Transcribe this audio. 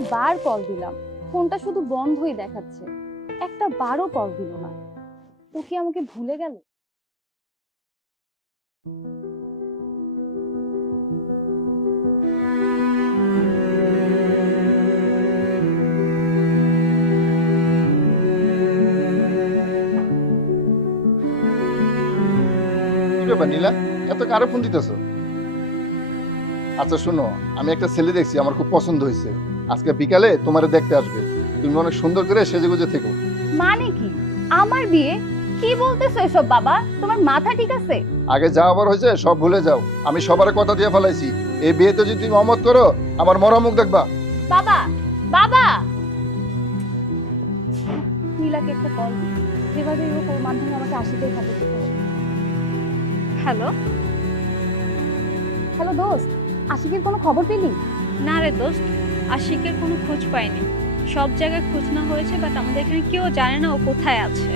কতবার কল দিলাম, ফোনটা শুধু বন্ধই দেখাচ্ছে, একটা বারও কল দিল না। ও কি আমাকে ভুলে গেল? কি ব্যাপার নীলা, এত কারো ফোন দিতেছো? আচ্ছা শোনো, আমি একটা ছেলে দেখছি, আমার খুব পছন্দ হয়েছে। আজকে বিকালে তোমারে দেখতে আসবে। তুমি অনেক সুন্দর করে সেজেগুজে থেকো। মানে কি আমার বিয়ে? কি বলতেছো এসব বাবা? তোমার মাথা ঠিক আছে? আগে যা আবার হয়েছে সব ভুলে যাও। আমি সবার কথা দিয়ে ফেলাইছি, এই বিয়েতে যদি তুমি অমত করো আমার মরা মুখ দেখবা। বাবা, বাবা! নীলাকে একটা কল দিই, যেভাবে হোক ওর মাধ্যমে আমাকে আশিকের খবর দিতে হবে। হ্যালো। হ্যালো দোস্ত, আশিকের কোনো খবর পেলি? না রে দোস্ত, আশিকের কোনো খোঁজ পাইনি। সব জায়গায় খোঁজ না হয়েছে, বাট আমাদের এখানে কেউ জানে না ও কোথায় আছে।